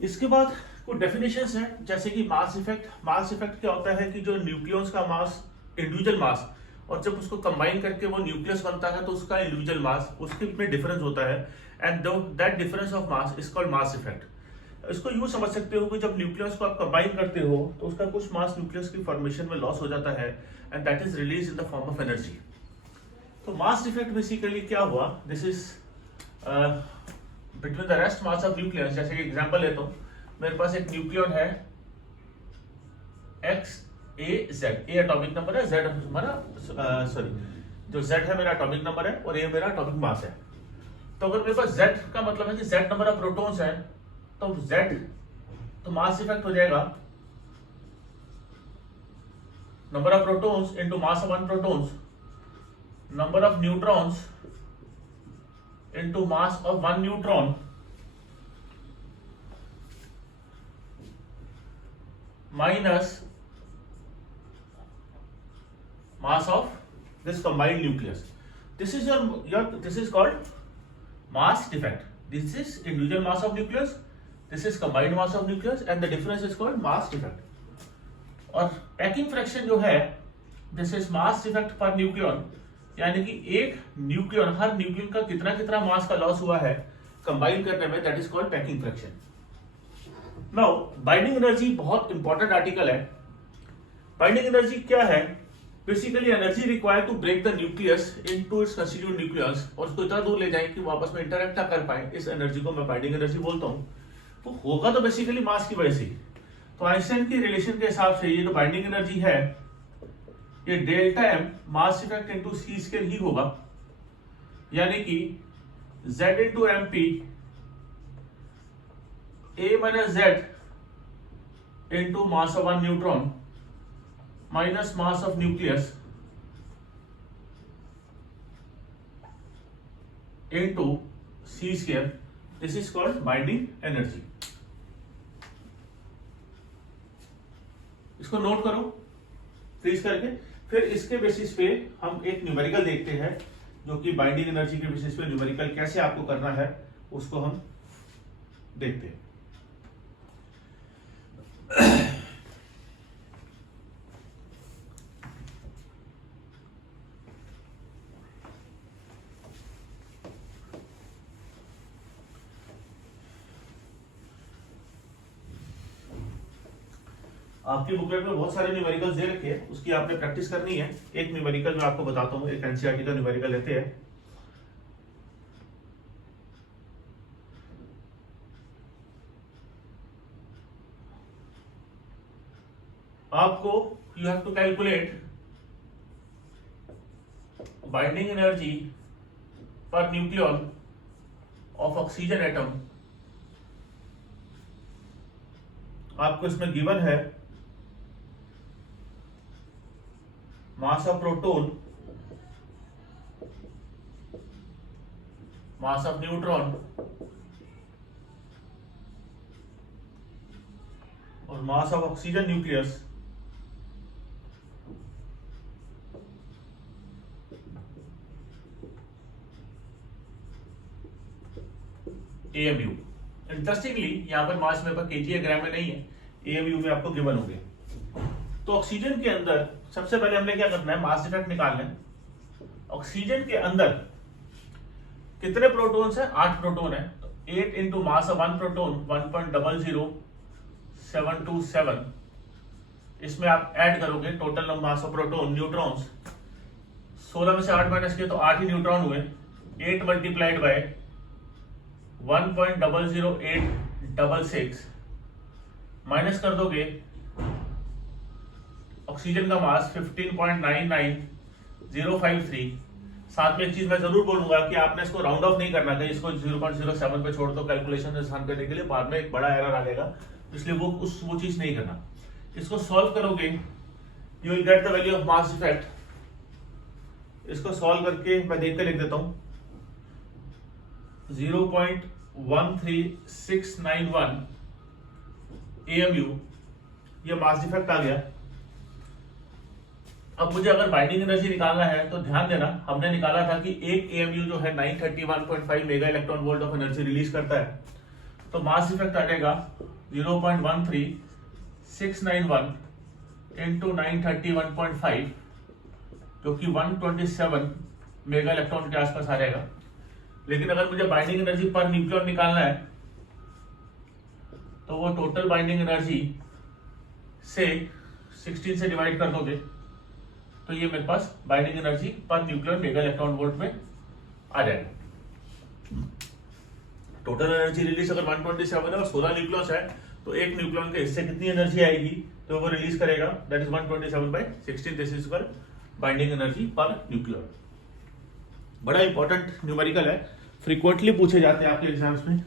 इसके बाद कुछ डेफिनेशंस हैं, जैसे कि मास इफेक्ट। मास इफेक्ट क्या होता है कि जो न्यूक्लियस का मास, इंडिविजुअल मास, और जब उसको कंबाइन करके वो न्यूक्लियस बनता है तो उसका इंडिविजुअल मास, उसके में डिफरेंस होता है, and that difference of mass is called mass effect. इसको यूं समझ सकते हो कि जब न्यूक्लियस को आप कंबाइन करते हो तो उसका कुछ मास न्यूक्लियस की फॉर्मेशन में लॉस हो जाता है, and that is release in the form of energy. तो मास इफेक्ट बेसिकली क्या हुआ, this is between the rest mass of nucleus. जैसे कि एग्जांपल लेता हूं, मेरे पास एक न्यूक्लियन है एक्स ए जेड, ए एटॉमिक नंबर है, जेड हमारा सॉरी जो जेड है मेरा एटॉमिक नंबर है और ए मेरा एटॉमिक मास है। तो अगर मेरे पास जेड का मतलब है कि जेड नंबर ऑफ प्रोटॉन्स है, तो जेड तो मास इफेक्ट हो जाएगा number of protons into mass of one protons, number of neutrons into mass of one neutron, minus mass of this combined nucleus. This is this is called mass defect. This is individual mass of nucleus, this is combined mass of nucleus, and the difference is called mass defect. और packing fraction जो है, this is mass defect per nucleon, यानी कि एक nucleon, हर nucleon का कितना कितना मास का लॉस हुआ है कंबाइन करने में, that is called packing fraction. Now binding energy बहुत इंपॉर्टेंट आर्टिकल है। बाइंडिंग एनर्जी क्या है? Basically energy required to break the nucleus into its constituent nucleus, और उसको इतना दूर ले जाए कि वो आपस में इंटरैक्ट ना कर पाए, इस एनर्जी को मैं बाइंडिंग एनर्जी बोलता हूँ। तो होगा तो बेसिकली मास की वजह से। तो आइंस्टाइन की रिलेशन के हिसाब से ये जो बाइंडिंग एनर्जी है, ये delta M mass effect into C square ही होगा, यानी कि Z into M P A minus Z into mass of one neutron minus mass of nucleus into c square. This is called binding energy. इसको note करो freeze करके। फिर इसके basis पे हम एक न्यूमेरिकल देखते हैं, जो कि बाइंडिंग एनर्जी के बेसिस पे न्यूमेरिकल कैसे आपको करना है उसको हम देखते हैं। आपकी बुकलेट में बहुत सारे न्यूमेरिकल्स दे रखे हैं, उसकी आपने प्रैक्टिस करनी है। एक न्यूमेरिकल मैं आपको बताता हूं, एक एनसीईआरटी का न्यूमेरिकल लेते हैं। आपको you have to calculate binding energy per nucleon of oxygen atom. आपको इसमें गिवन है mass of proton, mass of neutron और mass of oxygen nucleus. AMU. Interestingly यहां पर मास में केजी ग्राम में नहीं है, एएमयू में आपको गिवन होंगे। तो ऑक्सीजन के अंदर सबसे पहले हमने क्या करना है, मास इफेक्ट निकालना है। ऑक्सीजन के अंदर कितने प्रोटॉन्स हैं? 8 प्रोटॉन है। तो 8 into mass of one proton 1.00727। इसमें आप ऐड करोगे total mass of proton neutrons, 16 में से 8 माइनस किए तो 8 ही न्यूट्रॉन हुए। 8 मल्टीप्लाइड बाय 1.00866 माइनस कर दोगे ऑक्सीजन का मास 15.99053। साथ में एक चीज मैं जरूर बोलूंगा कि आपने इसको राउंड ऑफ नहीं करना, कहीं इसको 0.07 पे छोड़ दो कैलकुलेशन आसान करने के लिए, बाद में एक बड़ा एरर आ जाएगा, इसलिए वो चीज नहीं करना। इसको सॉल्व करोगे you will get the value of mass effect. इसको सॉल्व करके मैं देख कर लिख देता हूं 0.13691 AMU, ये मास इफेक्ट आ गया। अब मुझे अगर बाइंडिंग एनर्जी निकालना है तो ध्यान देना, हमने निकाला था कि एक AMU जो है 931.5 mega electron volt of energy release करता है। तो मास इफेक्ट आ जाएगा 0.13691 इंटू 931.5, जो कि 127 मेगा इलेक्ट्रॉन के आसपास आ जाएगा। लेकिन अगर मुझे बाइंडिंग एनर्जी पर न्यूक्लियन निकालना है तो वो टोटल बाइंडिंग एनर्जी से 16 से डिवाइड कर दोगे तो ये मेरे पास binding energy per nucleon mega electron volt में आ जाएगा। टोटल एनर्जी रिलीज अगर 127 है और 16 न्यूक्लियस है तो एक न्यूक्लियन के हिस्से कितनी एनर्जी आएगी तो वो रिलीज करेगा, that is 127/16। This is called binding energy per nucleon. बड़ा इंपॉर्टेंट न्यूमेरिकल है, फ्रीक्वेंटली पूछे जाते हैं आपके एग्जाम्स में।